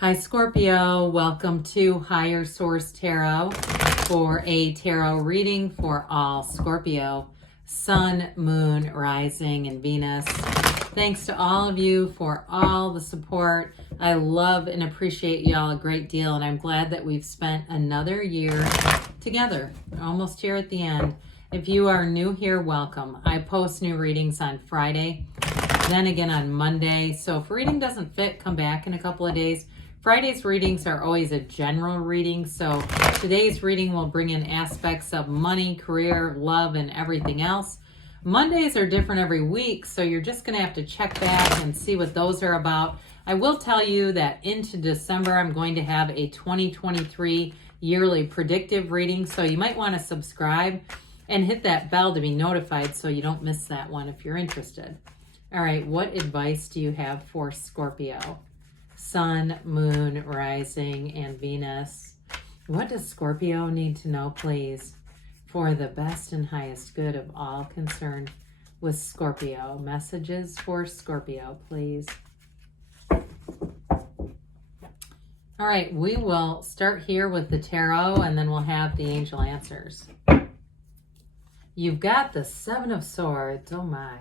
Hi Scorpio, welcome to Higher Source Tarot for a tarot reading for all Scorpio, Sun, Moon, Rising, and Venus. Thanks to all of you for all the support. I love and appreciate y'all a great deal, and I'm glad that we've spent another year together. We're almost here at the end. If you are new here, welcome. I post new readings on Friday, then again on Monday. So if a reading doesn't fit, come back in a couple of days. Friday's readings are always a general reading, so today's reading will bring in aspects of money, career, love, and everything else. Mondays are different every week, so you're just going to have to check back and see what those are about. I will tell you that into December, I'm going to have a 2023 yearly predictive reading, so you might want to subscribe and hit that bell to be notified so you don't miss that one if you're interested. All right, what advice do you have for Scorpio? Sun, Moon, Rising, and Venus. What does Scorpio need to know, please, for the best and highest good of all concerned with Scorpio? Messages for Scorpio, please. All right, we will start here with the tarot, and then we'll have the angel answers. You've got the Seven of Swords, oh my,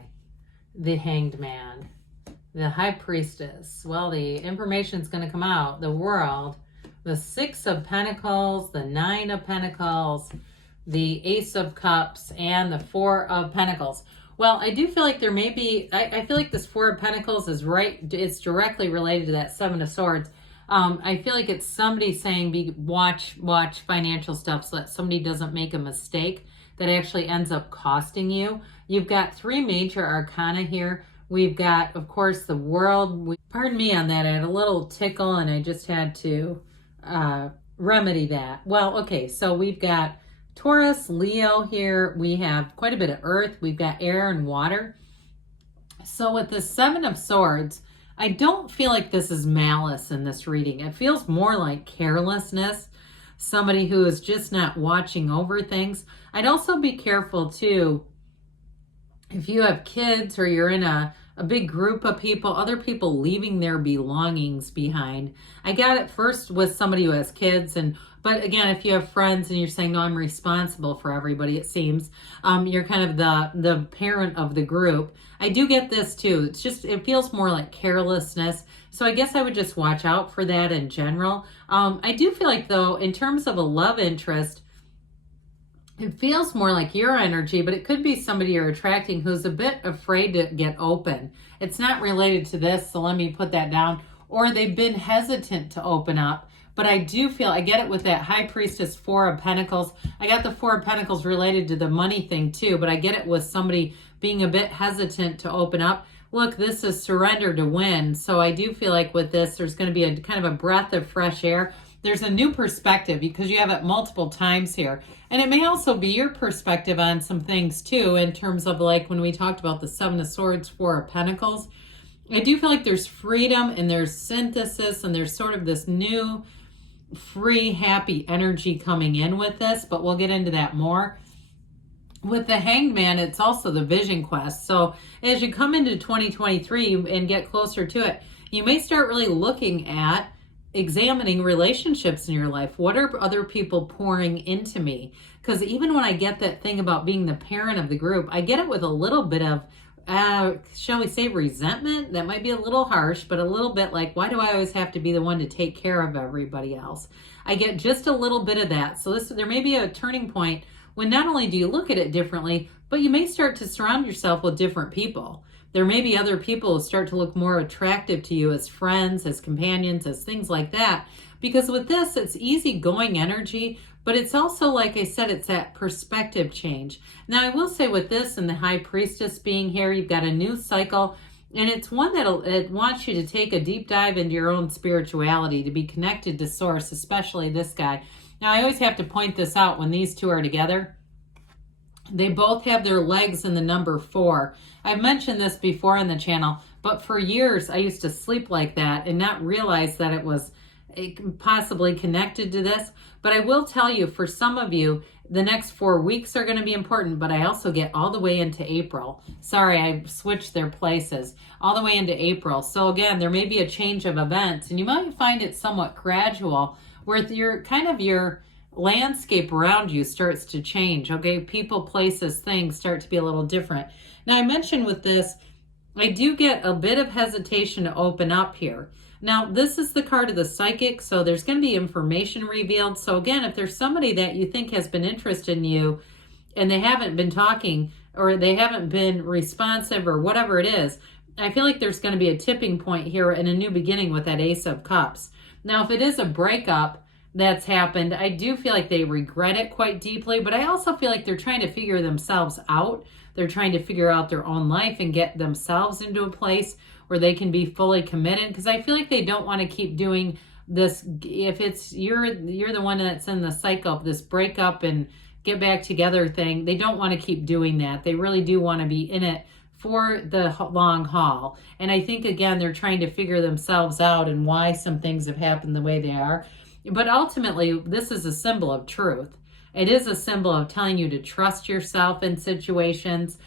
the Hanged Man, the High Priestess. Well, the information's going to come out. The World, the Six of Pentacles, the Nine of Pentacles, the Ace of Cups, and the Four of Pentacles. Well, I do feel like there may be, I feel like this Four of Pentacles is right, it's directly related to that Seven of Swords. I feel like it's somebody saying, watch financial stuff so that somebody doesn't make a mistake that actually ends up costing you. You've got three major arcana here. We've got, of course, the World. Pardon me on that. I had a little tickle and I just had to remedy that. Well, okay, so we've got Taurus, Leo here. We have quite a bit of earth. We've got air and water. So with the Seven of Swords, I don't feel like this is malice in this reading. It feels more like carelessness. Somebody who is just not watching over things. I'd also be careful too, if you have kids or you're in a big group of people, other people leaving their belongings behind. I got it first with somebody who has kids, but again, if you have friends and you're saying, no, I'm responsible for everybody, it seems, you're kind of the parent of the group. I do get this too. It feels more like carelessness. So I guess I would just watch out for that in general. I do feel like though, in terms of a love interest, it feels more like your energy, but it could be somebody you're attracting who's a bit afraid to get open. It's not related to this, so let me put that down. Or they've been hesitant to open up. But I do feel, I get it with that High Priestess, Four of Pentacles. I got the Four of Pentacles related to the money thing too, but I get it with somebody being a bit hesitant to open up. Look, this is surrender to win. So I do feel like with this, there's going to be a kind of a breath of fresh air. There's a new perspective because you have it multiple times here. And it may also be your perspective on some things too, in terms of like when we talked about the Seven of Swords, Four of Pentacles. I do feel like there's freedom and there's synthesis and there's sort of this new, free, happy energy coming in with this, but we'll get into that more. With the Hanged Man, it's also the vision quest. So as you come into 2023 and get closer to it, you may start really looking at examining relationships in your life. What are other people pouring into me? Because even when I get that thing about being the parent of the group, I get it with a little bit of, shall we say, resentment. That might be a little harsh, but a little bit like, why do I always have to be the one to take care of everybody else? I get just a little bit of that. So there may be a turning point when not only do you look at it differently, but you may start to surround yourself with different people. There may be other people who start to look more attractive to you as friends, as companions, as things like that. Because with this, it's easygoing energy, but it's also, like I said, it's that perspective change. Now, I will say with this and the High Priestess being here, you've got a new cycle, and it's one it wants you to take a deep dive into your own spirituality, to be connected to Source, especially this guy. Now, I always have to point this out when these two are together. They both have their legs in the number 4. I've mentioned this before on the channel, but for years I used to sleep like that and not realize that it was possibly connected to this. But I will tell you, for some of you, the next 4 weeks are going to be important, but I also get all the way into April. Sorry, I switched their places. All the way into April. So again, there may be a change of events, and you might find it somewhat gradual, where your landscape around you starts to change. Okay, people, places, things start to be a little different. Now, I mentioned with this, I do get a bit of hesitation to open up here. Now, this is the card of the psychic, so there's going to be information revealed. So again, if there's somebody that you think has been interested in you and they haven't been talking or they haven't been responsive or whatever it is, I feel like there's going to be a tipping point here and a new beginning with that Ace of Cups. Now, if it is a breakup that's happened, I do feel like they regret it quite deeply, but I also feel like they're trying to figure themselves out. They're trying to figure out their own life and get themselves into a place where they can be fully committed, because I feel like they don't want to keep doing this. If it's you're the one that's in the cycle of this breakup and get back together thing, they don't want to keep doing that. They really do want to be in it for the long haul. And I think, again, they're trying to figure themselves out and why some things have happened the way they are. But ultimately, this is a symbol of truth. It is a symbol of telling you to trust yourself in situations.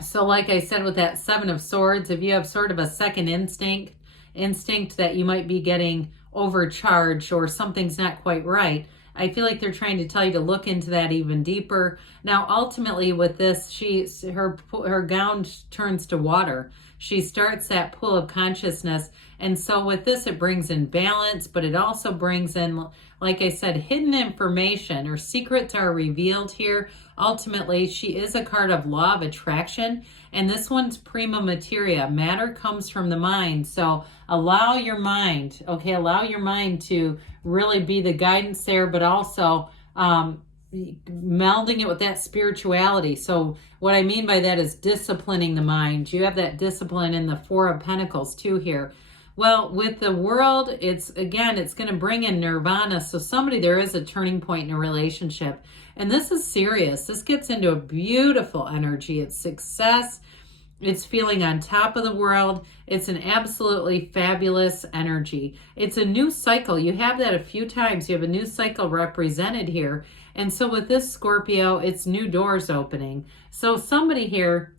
So like I said, with that Seven of Swords, if you have sort of a second instinct that you might be getting overcharged or something's not quite right, I feel like they're trying to tell you to look into that even deeper. Now, ultimately with this, her gown turns to water. She starts that pool of consciousness. And so with this, it brings in balance, but it also brings in, like I said, hidden information or secrets are revealed here. Ultimately, she is a card of law of attraction, and this one's prima materia. Matter comes from the mind. So allow your mind to really be the guidance there, but also melding it with that spirituality. So what I mean by that is disciplining the mind. You have that discipline in the Four of Pentacles too here. Well, with the world, it's going to bring in nirvana. So there is a turning point in a relationship. And this is serious. This gets into a beautiful energy. It's success. It's feeling on top of the world. It's an absolutely fabulous energy. It's a new cycle. You have that a few times. You have a new cycle represented here. And so with this Scorpio, it's new doors opening. So somebody here,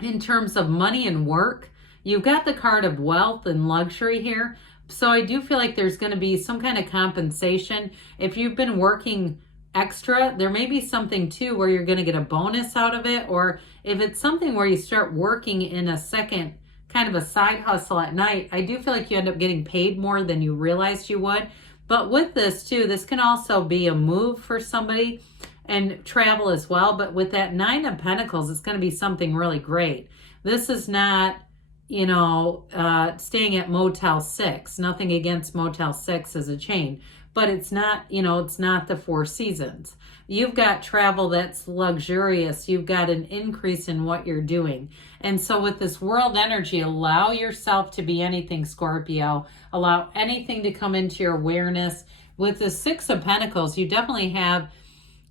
in terms of money and work, you've got the card of wealth and luxury here. So I do feel like there's going to be some kind of compensation. If you've been working extra, there may be something too where you're going to get a bonus out of it. Or if it's something where you start working in a second, kind of a side hustle at night, I do feel like you end up getting paid more than you realized you would. But with this too, this can also be a move for somebody and travel as well. But with that Nine of Pentacles, it's going to be something really great. This is not, staying at Motel 6. Nothing against Motel 6 as a chain, but it's not, it's not the Four Seasons. You've got travel that's luxurious. You've got an increase in what you're doing. And so with this world energy, allow yourself to be anything, Scorpio. Allow anything to come into your awareness. With the Six of Pentacles, you definitely have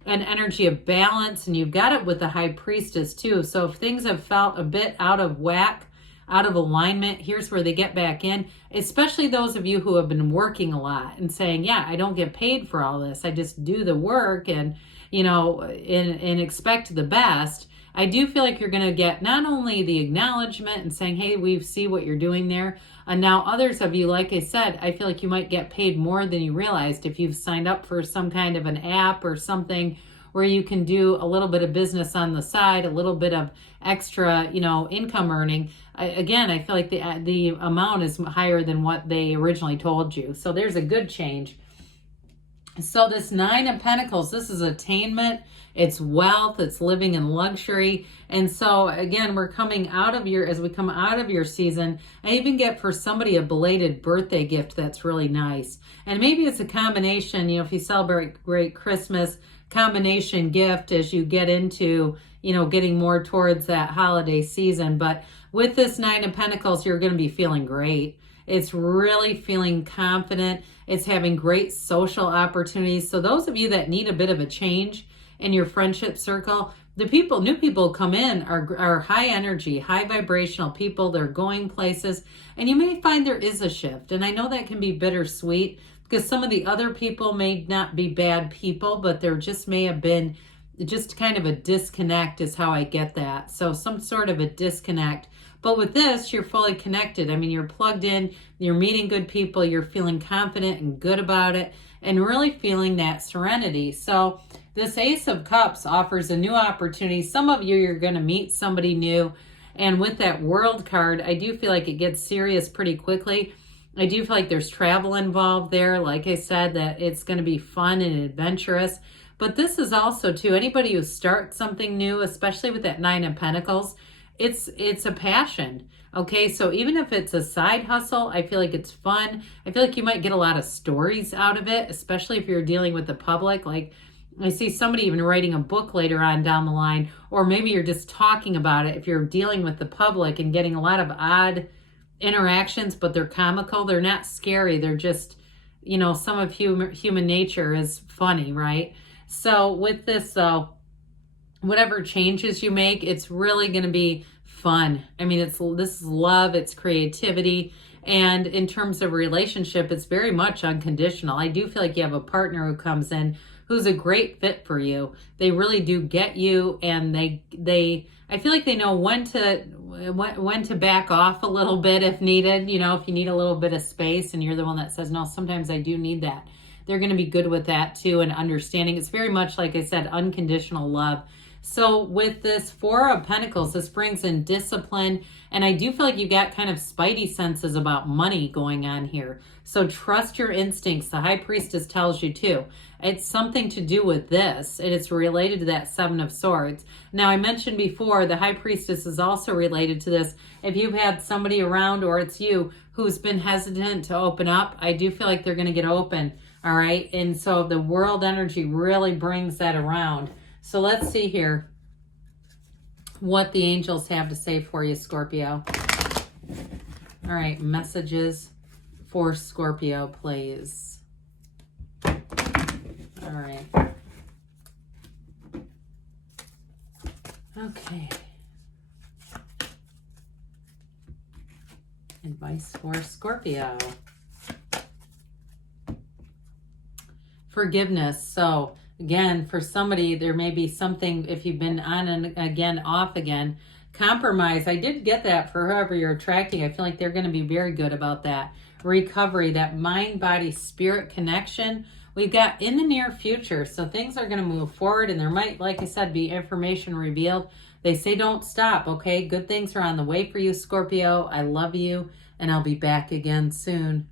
an energy of balance, and you've got it with the High Priestess too. So if things have felt a bit out of whack, out of alignment, here's where they get back in, especially those of you who have been working a lot and saying, yeah, I don't get paid for all this. I just do the work and, and expect the best. I do feel like you're going to get not only the acknowledgement and saying, hey, we see what you're doing there. And now others of you, like I said, I feel like you might get paid more than you realized if you've signed up for some kind of an app or something where you can do a little bit of business on the side, a little bit of extra, income earning. I feel like the amount is higher than what they originally told you. So there's a good change. So this Nine of Pentacles, this is attainment, it's wealth, it's living in luxury. And so again, as we come out of your season, I even get for somebody a belated birthday gift that's really nice. And maybe it's a combination, if you celebrate Christmas, combination gift as you get into, getting more towards that holiday season. But with this Nine of Pentacles, you're going to be feeling great. It's really feeling confident. It's having great social opportunities. So those of you that need a bit of a change in your friendship circle, the people, new people come in are high energy, high vibrational people. They're going places, and you may find there is a shift. And I know that can be bittersweet because some of the other people may not be bad people, but there just may have been just kind of a disconnect is how I get that. So some sort of a disconnect. But with this, you're fully connected. I mean, you're plugged in, you're meeting good people, you're feeling confident and good about it, and really feeling that serenity. So this Ace of Cups offers a new opportunity. Some of you, you're going to meet somebody new. And with that World card, I do feel like it gets serious pretty quickly. I do feel like there's travel involved there. Like I said, that it's going to be fun and adventurous. But this is also, too, anybody who starts something new, especially with that Nine of Pentacles, it's a passion. Okay, so even if it's a side hustle, I feel like it's fun. I feel like you might get a lot of stories out of it, especially if you're dealing with the public. Like I see somebody even writing a book later on down the line, or maybe you're just talking about it if you're dealing with the public and getting a lot of odd interactions, but they're comical. They're not scary. They're just, you know, some of human nature is funny, right? So with this, though, whatever changes you make, it's really going to be fun. I mean, this is love, it's creativity, and in terms of relationship, it's very much unconditional. I do feel like you have a partner who comes in who's a great fit for you. They really do get you, and I feel like they know when to back off a little bit if needed. You know, if you need a little bit of space and you're the one that says, no, sometimes I do need that. They're going to be good with that too, and understanding. It's very much, like I said, unconditional love. So with this Four of Pentacles, this brings in discipline, and I do feel like you got kind of spidey senses about money going on here. So trust your instincts. The High Priestess tells you too. It's something to do with this, and it's related to that Seven of Swords. Now, I mentioned before, the High Priestess is also related to this. If you've had somebody around, or it's you, who's been hesitant to open up, I do feel like they're going to get open, all right? And so the World energy really brings that around. So let's see here what the angels have to say for you, Scorpio. All right, messages for Scorpio, please. All right. Okay. Advice for Scorpio. Forgiveness. So again, for somebody, there may be something, if you've been on and again, off again. Compromise. I did get that for whoever you're attracting. I feel like they're going to be very good about that. Recovery, that mind, body, spirit connection we've got in the near future. So things are going to move forward, and there might, like I said, be information revealed. They say don't stop, okay? Good things are on the way for you, Scorpio. I love you, and I'll be back again soon.